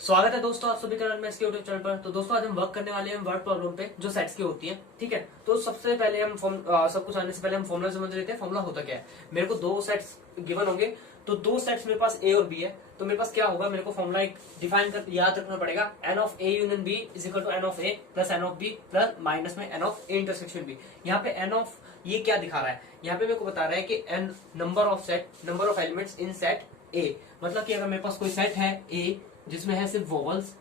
स्वागत है दोस्तों आप सभी का मैं इसके यूट्यूब चैनल पर। तो दोस्तों आज हम वर्क करने वाले हैं वर्ड प्रॉब्लम पे जो सेट्स की होती है। ठीक है, तो सबसे पहले हम सब कुछ आने से पहले हम फॉर्मूला समझ लेते हैं। फॉर्मूला होता क्या है। मेरे को दो सेट्स गिवन होंगे, तो दो सेट्स मेरे पास ए और बी है। तो मेरे पास क्या होगा, मेरे को फॉर्मूला एक डिफाइन कर याद रखना पड़ेगा। N of A union B is equal to n of A plus n of B plus minus में n of A intersection B. यहाँ पे एन ऑफ ये क्या दिखा रहा है, यहाँ पे मेरे को बता रहा है कि n number of elements in set A. मतलब कि अगर मेरे पास कोई सेट है ए जिसमें है सिर्फ vowels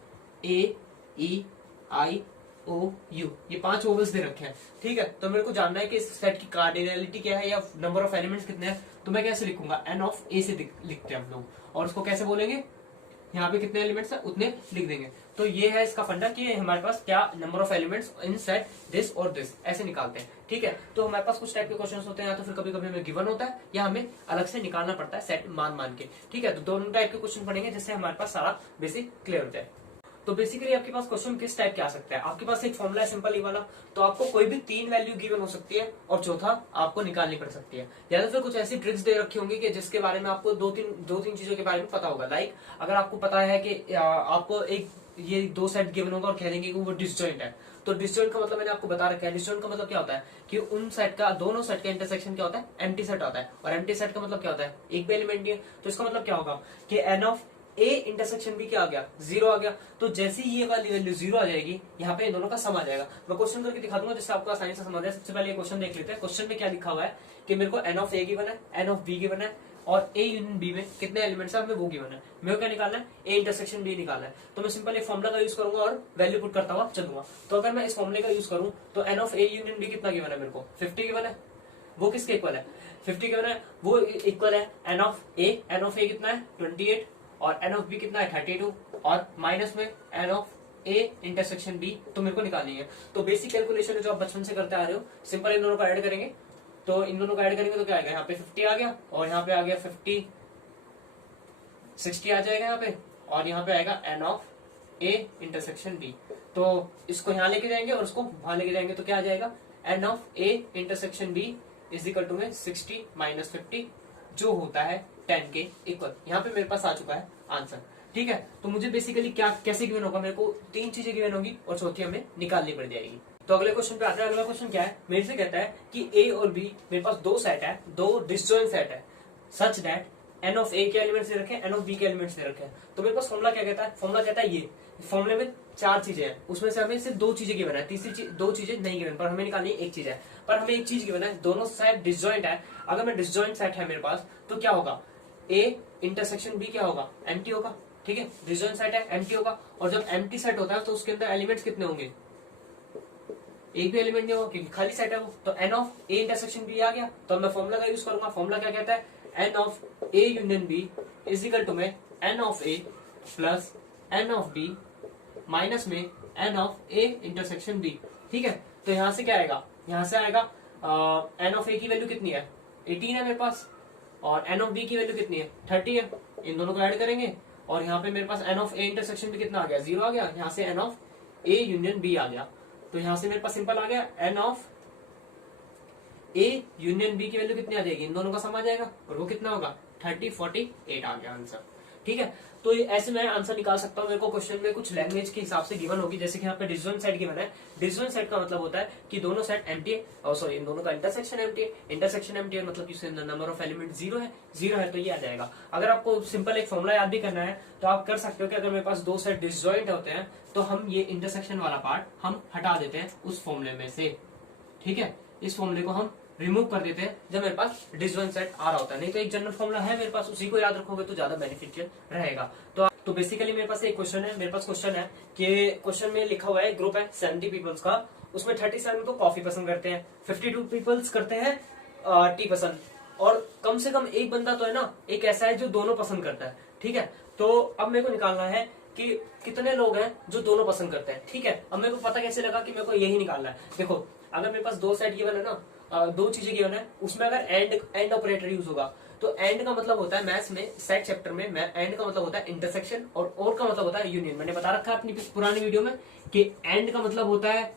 A E I O you, ये 5 वोवल्स दे रखे हैं। ठीक है, तो मेरे को जानना है कि इस सेट की कार्डिनलिटी क्या है या नंबर ऑफ एलिमेंट्स कितने हैं। तो मैं कैसे लिखूंगा, एन ऑफ ए से लिखते हैं हम लोग, और उसको कैसे बोलेंगे, यहाँ पे कितने एलिमेंट्स है उतने लिख देंगे। तो ये है इसका फंडा कि हमारे पास क्या number of elements in set this और दिस ऐसे निकालते हैं। ठीक है, तो हमारे पास कुछ टाइप के क्वेश्चंस होते हैं, या तो फिर कभी कभी हमें गिवन होता है या हमें अलग से निकालना पड़ता है सेट मान के। ठीक है, तो दोनों टाइप के क्वेश्चन पढ़ेंगे जिससे हमारे पास सारा बेसिक क्लियर हो जाए। तो बेसिकली आपके पास क्वेश्चन किस टाइप के आ सकता है। आपके पास एक फॉर्मूला है सिंपल ही वाला, तो आपको कोई भी 3 वैल्यू गिवन हो सकती है और चौथा आपको निकालनी पड़ सकती है। या तो फिर कुछ ऐसी ट्रिक्स दे रखी होंगी कि जिसके बारे में आपको दो तीन चीजों के बारे में पता होगा। लाइक अगर आपको पता है कि आपको एक ये दो सेट गिवन होगा और कह देंगे कि वो डिसजॉइंट है, तो डिसजॉइंट का मतलब मैंने आपको बता रखा है। डिसजॉइंट का मतलब क्या होता है कि उन सेट का दोनों सेट का इंटरसेक्शन क्या होता है, एम्प्टी सेट होता है। और एम्प्टी सेट का मतलब क्या होता है, एक भी एलिमेंट नहीं है। तो इसका मतलब क्या होगा कि n of A intersection B क्या आ गया, 0 आ गया। तो जैसे ही ये वाली वैल्यू 0 आ जाएगी, यहाँ पे इन दोनों का सम आ जाएगा। मैं क्वेश्चन करके दिखा दूंगा जिससे आपको आसानी से समझ आए। सबसे पहले ये क्वेश्चन देख लेते हैं। क्वेश्चन में क्या लिखा हुआ है कि मेरे को एन ऑफ ए गिवन है, एन ऑफ बी गिवन है, और ए यूनियन बी में कितने एलिमेंट्स है हमें वो गिवन है। मेरे को क्या निकालना है, ए इंटरसेक्शन बी निकालना है। तो मैं सिंपल एक फॉर्मुला का यूज करूंगा और वैल्यू पुट करता हुआ चलूंगा। तो अगर मैं इस फॉर्मुले का यूज करूं तो n of A union B कितना गिवन है, मेरे को 50 गिवन है। वो किसके इक्वल है, 50 गिवन है, वो इक्वल है N of A. N of A कितना है 28 और एन ऑफ बी कितना है 32 और माइनस में n of A intersection B. तो मेरे को निकालनी है। तो बेसिक कैलकुलेशन है जो आप बचपन से करते आ रहे हो, सिंपल इन दोनों को ऐड करेंगे। तो इन दोनों को ऐड करेंगे तो क्या आएगा, यहाँ पे 50 आ गया और यहाँ पे आ गया 50 60 आ जाएगा यहाँ पे, और यहाँ पे आएगा n of A intersection B. तो इसको यहाँ लेके जाएंगे और उसको वहां लेके जाएंगे तो क्या आ जाएगा, n of A intersection B is equal to में 60 माइनस 50 जो होता है 10 के इक्वल। यहाँ पे मेरे पास आ चुका है आंसर। ठीक है, तो मुझे बेसिकली क्या कैसे गिवन होगा, मेरे को 3 चीजें गिवन होगी और चौथी हमें निकालनी पड़ जाएगी। तो अगले क्वेश्चन पे आते हैं। अगला क्वेश्चन क्या है, मेरे से कहता है कि ए और बी मेरे पास दो सेट है, दो डिसजॉइंट सेट है, सच दैट एन ऑफ ए के एलिमेंट्स दे रखे हैं, एन ऑफ बी के एलिमेंट्स दे रखे हैं। तो मेरे पास फॉर्मुला क्या कहता है, फॉर्मुला कहता है ये फॉर्मुले में 4 चीजें हैं, उसमें से हमें सिर्फ 2 चीजें गिवन है, तीसरी चीज 2 चीजें नहीं गिवन, पर हमें निकालनी एक चीज है। पर हमें एक चीज गिवन है, दोनों सेट डिसजॉइंट है। अगर मैं डिसजॉइंट सेट है मेरे पास तो क्या होगा, ए इंटरसेक्शन बी क्या होगा, एम्प्टी होगा। ठीक है, डिसजॉइंट सेट है, एम्प्टी होगा। और जब एम्प्टी सेट होता है तो उसके अंदर एलिमेंट्स कितने होंगे, एक भी एलिमेंट नहीं होगा क्योंकि खाली सेट है वो। तो n of A intersection B आ गया। तो मैं फॉर्मुला का यूज करूंगा। फॉर्मुला क्या कहता है, N of A union B is equal to में n of A plus n of B minus में n of A intersection B. ठीक है, तो यहां से क्या आएगा, यहां से आएगा एन ऑफ ए की वैल्यू कितनी है 18 है मेरे पास, और एन ऑफ बी की वैल्यू कितनी है 30 है। इन दोनों को ऐड करेंगे और यहाँ पे मेरे पास n of A intersection B कितना आ गया, 0 आ गया। यहाँ से n of A union B आ गया। तो यहां से मेरे पास सिंपल आ गया, n of A union B की वैल्यू कितनी आ जाएगी, इन दोनों का सम आ जाएगा, और वो कितना होगा 30 48 आ गया आंसर। ठीक है, तो ऐसे मैं आंसर निकाल सकता हूँ। मेरे को क्वेश्चन में कुछ लैंग्वेज के हिसाब से गिवन होगी, जैसे कि यहाँ पे डिसजॉइंट सेट गिवन है। डिसजॉइंट सेट का मतलब होता है कि दोनों सेट एम्प्टी है, और सॉरी इन दोनों का इंटरसेक्शन एम्प्टी है। इंटरसेक्शन एम्प्टी है मतलब कि नंबर ऑफ एलिमेंट 0 है, 0 है तो ये आ जाएगा। अगर आपको सिंपल एक फॉर्मुला याद भी करना है तो आप कर सकते हो कि अगर मेरे पास दो सेट डिसजॉइंट होते हैं तो हम ये इंटरसेक्शन वाला पार्ट हम हटा देते हैं उस फॉर्मुले में से। ठीक है, इस फॉर्मुले को हम रिमूव कर देते हैं जब मेरे पास डिसजॉइंट सेट आ रहा होता है। नहीं तो एक जनरल फॉर्मुला है मेरे पास, उसी को याद रखोगे तो ज्यादा बेनिफिशियल रहेगा। तो बेसिकली मेरे पास एक क्वेश्चन है, मेरे पास क्वेश्चन है कि क्वेश्चन में लिखा हुआ है ग्रुप है 70 पीपल्स का, उसमें 37 तो कॉफी पसंद करते हैं, 52 पीपल्स करते हैं टी पसंद, और कम से कम एक बंदा तो है ना, एक ऐसा है जो दोनों पसंद करता है। ठीक है, तो अब मेरे को निकालना है कि कितने लोग हैं जो दोनों पसंद करते हैं। ठीक है, अब मेरे को पता कैसे लगा कि मेरे को यही निकालना है। देखो अगर मेरे पास दो सेट गिवन है ना, 2 चीजें गिवन है, उसमें अगर एंड ऑपरेटर यूज होगा तो एंड का मतलब होता है मैथ्स में सेट चैप्टर में एंड का मतलब होता है इंटरसेक्शन, और का मतलब होता है यूनियन। मैंने बता रखा है अपनी पुरानी वीडियो में कि एंड का मतलब होता है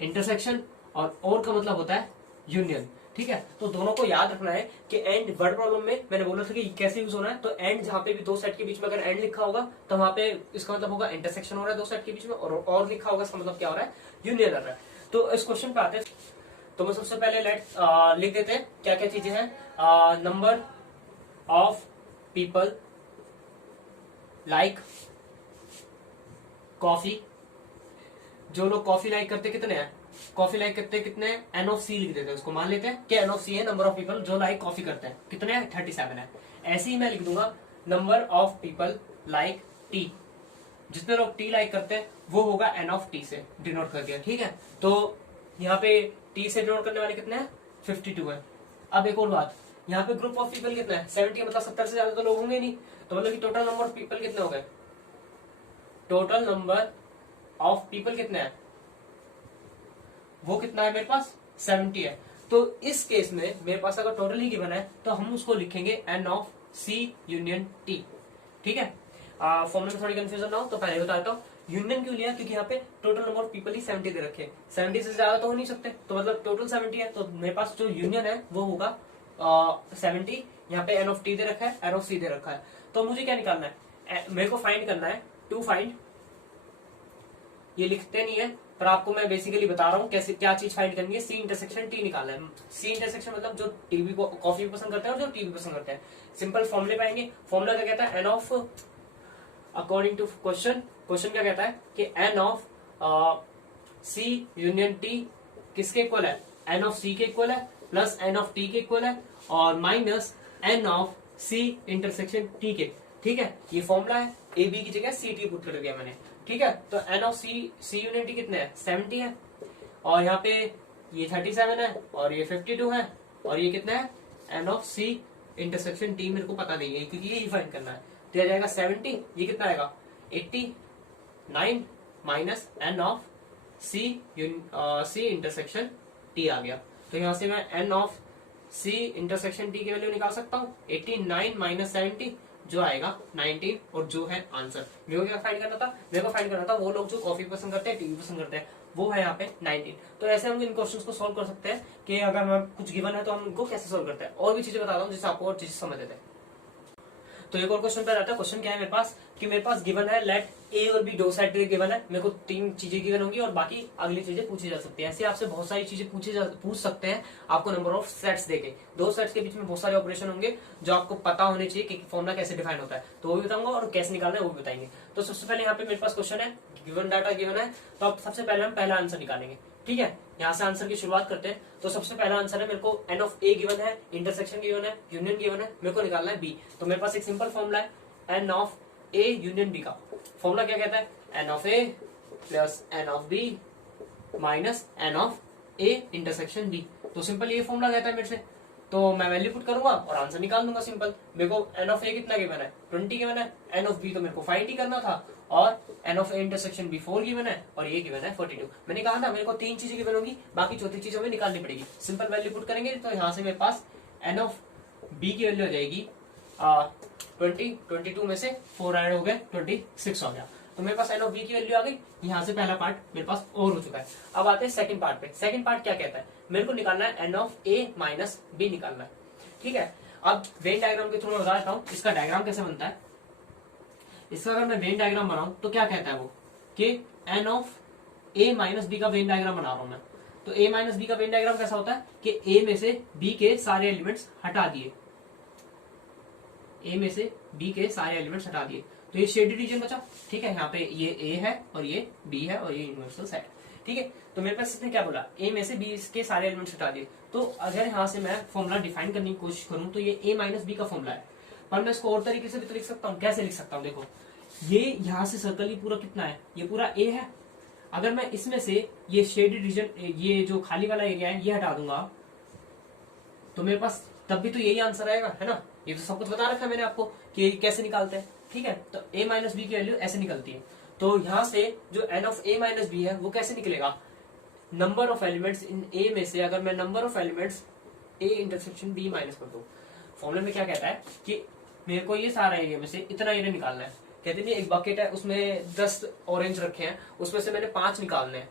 इंटरसेक्शन और का मतलब होता है यूनियन। ठीक है, तो दोनों को याद रखना है कि एंड वर्ड प्रॉब्लम में मैंने बोला था कि कैसे यूज होना है। तो एंड जहां पे भी दो सेट के बीच में अगर एंड लिखा होगा तो वहां पे इसका मतलब होगा इंटरसेक्शन हो रहा है दो सेट के बीच में, और लिखा होगा इसका मतलब क्या हो रहा है, यूनियन हो रहा है। तो इस क्वेश्चन पे आते हैं। तो मैं सबसे पहले लिख देते हैं क्या क्या चीजें हैं। Number of people like coffee, जो लोग कॉफी लाइक करते कितने हैं, कॉफी लाइक करते हैं कितने हैं, एन ऑफ सी लिख देते हैं उसको, मान लेते हैं कि एन ऑफ सी है नंबर ऑफ पीपल जो लाइक कॉफी करते हैं, कितने हैं 37 है। ऐसे ही मैं लिख दूंगा number of people like T, जितने लोग टी लाइक करते हैं वो होगा एन ऑफ टी से डिनोट कर दिया, ठीक है। तो यहाँ पे टी से डिनोट करने वाले कितने हैं 52 है। अब एक और बात, यहाँ पे ग्रुप ऑफ पीपल कितना है 70, मतलब 70 से ज्यादा तो लोग होंगे नहीं, तो मतलब कि टोटल नंबर ऑफ पीपल कितने हो गए, टोटल नंबर ऑफ पीपल कितने हैं, वो कितना है मेरे पास 70 है। तो इस केस में मेरे पास अगर टोटल ही गिवन है तो हम उसको लिखेंगे n of C union T, ठीक है। फॉर्मूले में थोड़ी कंफ्यूजन ना हो तो पहले बताता हूँ। यूनियन क्यों लिया, क्योंकि यहाँ पे टोटल नंबर ऑफ पीपल ही 70 दे रखे हैं, 70 से ज्यादा तो हो नहीं सकते, तो मतलब टोटल 70 है, तो मेरे पास जो यूनियन है वो होगा 70। यहाँ पे एन ऑफ टी दे रखा है, एन ऑफ सी दे रखा है, तो मुझे क्या निकालना है, मेरे को फाइंड करना है, टू फाइंड, ये लिखते नहीं है पर आपको मैं बेसिकली बता रहा हूँ कैसे क्या चीज फाइंड करनी है, सी इंटरसेक्शन टी निकालना है। सी इंटरसेक्शन मतलब जो टीवी को कॉफी पसंद करते हैं और जो टीवी पसंद करते हैं। सिंपल फॉर्मूले पाएंगे, फॉर्मूला क्या कहता है, N of, according to question, question क्या कहता है कि n of C union T किसके इक्वल है, एन ऑफ सी के इक्वल है, प्लस एन ऑफ टी के इक्वल है, और minus n of C intersection T के, ठीक है। ये फॉर्मूला है, ए बी की जगह सी टी पुट कर दिया मैंने, ठीक है। तो n of C union T कितने हैं 70 है, और यहाँ पे ये 37 है, और ये 52 है, और ये कितना है N of C intersection T मेरे को पता नहीं है क्योंकि ये फाइंड करना है। तो यह जाएगा 70, ये कितना आएगा 89 minus n of C intersection T आ गया। तो यहां से मैं n of C intersection T की वैल्यू निकाल सकता हूँ 89 माइनस 70 जो आएगा 19, और जो है आंसर। मेरे को क्या फाइंड करना था, मेरे को फाइंड करना था वो लोग जो कॉफी पसंद करते हैं टीवी पसंद करते हैं, वो है यहाँ पे 19। तो ऐसे हम इन क्वेश्चंस को सोल्व कर सकते हैं कि अगर हम कुछ गिवन है तो हम इनको कैसे सोल्व करते हैं। और भी चीजें बताता हूँ जिससे आपको और चीजें समझ आते हैं। तो एक और क्वेश्चन पे आता है, क्वेश्चन क्या है मेरे पास कि मेरे पास गिवन है लेट ए और बी दो साइड गिवन है, मेरे को 3 चीजें गिवन होंगी और बाकी अगली चीजें पूछी जा सकती है। ऐसे आपसे बहुत सारी चीजें पूछ सकते हैं आपको नंबर ऑफ सेट्स देके, दो सेट्स के बीच में बहुत सारे ऑपरेशन होंगे जो आपको पता होने चाहिए कि फॉर्मुला कैसे डिफाइन होता है, तो वो भी बताऊंगा, और कैसे निकालना है वो भी बताएंगे। तो सबसे पहले यहाँ पे मेरे पास क्वेश्चन है, गिवन डाटा गिवन है, तो अब सबसे पहले हम पहला आंसर निकालेंगे, ठीक है। यहाँ से आंसर की शुरुआत करते हैं। तो सबसे पहला आंसर है मेरे को एन ऑफ ए गिवन है, इंटरसेक्शन गिवन है, यूनियन गिवन है, मेरे को निकालना है बी। तो मेरे पास एक simple formula n N of A union बी का। फॉर्मूला क्या कहता है, N of A plus n of B minus n of A intersection B. तो सिंपल ये फॉर्मूला कहता है मेरे से, तो मैं वैल्यू पुट करूंगा और आंसर निकाल दूंगा सिंपल। मेरे को एन ऑफ ए कितना गिवन है 20 गिवन है, एन ऑफ बी तो मेरे को फाइंड ही करना था, और n of A intersection B 4 given है, और ये गिवन है 42। मैंने कहा था मेरे को 3 चीजें गिवन होगी, बाकी चौथी चीजों में निकालनी पड़ेगी। सिंपल वैल्यू पुट करेंगे तो यहाँ से मेरे पास एन ऑफ बी की वैल्यू हो जाएगी 20, 22 में से 4 ऐड हो गए 26 हो गया। तो मेरे पास एन ऑफ बी की वैल्यू आ गई। यहाँ से पहला पार्ट मेरे पास और हो चुका है। अब आते हैं सेकंड पार्ट पे। सेकंड पार्ट क्या कहता है, मेरे को निकालना है N of A minus B निकालना है, ठीक है। अब वेन डायग्राम के थ्रू मैं बता देता हूँ इसका डायग्राम कैसे बनता है। इसका अगर मैं वेन डायग्राम बनाऊं तो क्या कहता है वो कि n of A minus B का वेन डायग्राम बना रहा हूं मैं। तो ए माइनस बी का वेन डायग्राम कैसा होता है कि ए में से बी के सारे एलिमेंट्स हटा दिए, ए में से बी के सारे एलिमेंट्स हटा दिए, तो ये शेडेड रीजन बचा, ठीक है। यहाँ पे ये ए है और ये बी है और ये यूनिवर्सल सेट, ठीक है। तो मेरे पास इसने क्या बोला, ए में से बी के सारे एलिमेंट्स हटा दिए। तो अगर यहाँ से मैं फॉर्मूला डिफाइन करने की कोशिश करूं तो ये ए माइनस बी का फॉर्मूला है, पर मैं इसको और तरीके से भी तो लिख सकता हूँ। कैसे लिख सकता हूँ, देखो ये यहाँ से सर्कल ही पूरा कितना है, ये पूरा ए है। अगर मैं इसमें से ये शेडेड रीजन, ये जो खाली वाला एरिया है ये हटा दूंगा तो मेरे पास तब भी तो यही आंसर आएगा, है ना। ये तो सब कुछ बता रखा है मैंने आपको कि कैसे निकालते हैं, ठीक है। तो a माइनस बी की वैल्यू ऐसे निकलती है। तो यहाँ से जो n of a minus B है वो कैसे निकलेगा, number of elements in a में से अगर मैं number of elements a intersection b minus कर दूं। फॉर्मूले में क्या कहता है कि मेरे को ये सारा एरिया में से इतना एरिया निकालना है। कहते नहीं एक बकेट है उसमें 10 ऑरेंज रखे हैं, उसमें से मैंने 5 निकालने हैं,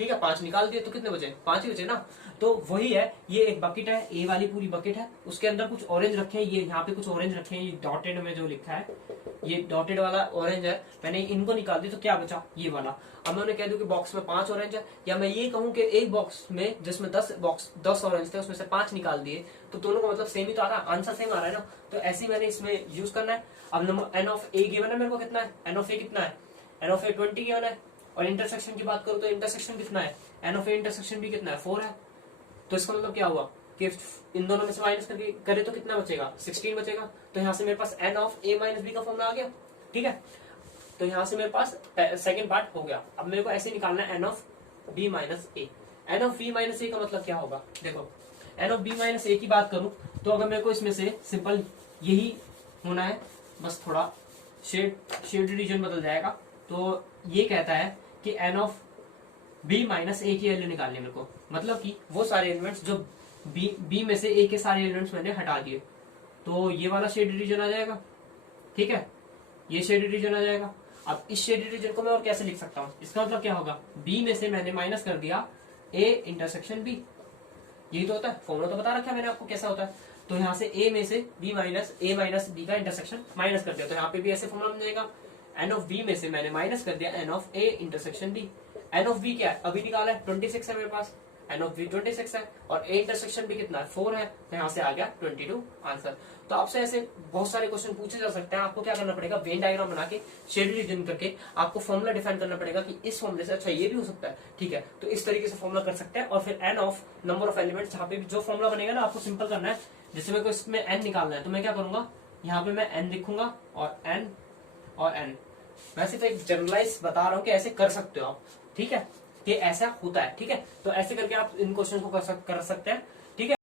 ठीक है, 5 निकाल दिए तो कितने बचे, 5 ही बचे ना। तो वही है, ये एक बकेट है, ए वाली पूरी बकेट है, उसके अंदर कुछ ऑरेंज रखे हैं, ये यहाँ पे कुछ ऑरेंज रखे हैं, ये डॉटेड में जो लिखा है ये डॉटेड वाला ऑरेंज है, मैंने इनको निकाल दिया तो क्या बचा, ये वाला। अब मैं उन्हें कह दूं कि बॉक्स में 5 ऑरेंज है, या मैं ये कहूं कि एक बॉक्स में जिसमें 10 ऑरेंज थे उसमें से 5 निकाल दिए, तो दोनों का मतलब सेम ही तो आ रहा है, आंसर सेम आ रहा है ना। तो ऐसे ही मैंने इसमें यूज करना है। अब number n of A given है मेरे को, कितना है एन ऑफ ए, कितना है एन ऑफ ए 20 गिवन है। और इंटरसेक्शन की बात करूं तो इंटरसेक्शन कितना है, एन ऑफ ए इंटरसेक्शन भी कितना है 4 है। तो इसका मतलब क्या हुआ कि इन दोनों में से माइनस करके करे तो कितना बचेगा, 16 बचेगा। तो यहाँ से मेरे पास n of A minus B का फॉर्मूला आ गया, ठीक है। तो यहाँ से मेरे पास सेकंड पार्ट हो गया। अब मेरे को ऐसे निकालना है N of B minus A. N of B minus A का मतलब क्या होगा, देखो n of B minus A की बात करूं तो अगर मेरे को इसमें से सिंपल यही होना है, बस थोड़ा शेड रीजन बदल जाएगा। तो ये कहता है कि n of B minus A की वैल्यू निकालनी है मेरे को, मतलब कि वो सारे एलिमेंट्स जो बी में से ए के सारे एलिमेंट्स मैंने हटा दिए, तो ये वाला शेड रीजन आ जाएगा, ठीक है, ये शेड रीजन आ जाएगा। अब इस शेड रीजन को मैं और कैसे लिख सकता हूँ, इसका मतलब क्या होगा, बी में से मैंने माइनस कर दिया ए इंटरसेक्शन बी, यही तो होता है, फॉर्मूला तो बता रखा है मैंने आपको कैसा होता है। तो यहाँ से ए में से बी माइनस ए माइनस बी का इंटरसेक्शन माइनस कर दिया, तो यहाँ पे भी ऐसे फॉर्मूला बन जाएगा, एन ऑफ बी में से मैंने माइनस कर दिया n of A intersection B. N of B क्या है, अभी निकाला है 26 है मेरे पास, एन ऑफ बी 26 है, और ए इंटरसेक्शन भी कितना है 4 है, तो यहाँ से आ गया 22 आंसर। तो आपसे ऐसे बहुत सारे क्वेश्चन पूछे जा सकते हैं। आपको क्या करना पड़ेगा, वेन डायग्राम बना के शेड रीजन करके आपको फॉर्मुला डिफाइन करना पड़ेगा कि इस फॉर्मुले से अच्छा ये भी हो सकता है, ठीक है। तो इस तरीके से फॉर्मुला कर सकते हैं। और फिर n of number of elements, जहाँ पे भी जो फॉर्मुला बनेगा ना आपको सिंपल करना है। जैसे मेरे को इसमें एन निकालना है तो मैं क्या करूंगा, यहाँ पे मैं एन लिखूंगा और एन और एन। वैसे तो एक जनरलाइज बता रहा हूँ कि ऐसे कर सकते हो आप, ठीक है, कि ऐसा होता है, ठीक है। तो ऐसे करके आप इन क्वेश्चन को कर सकते हैं।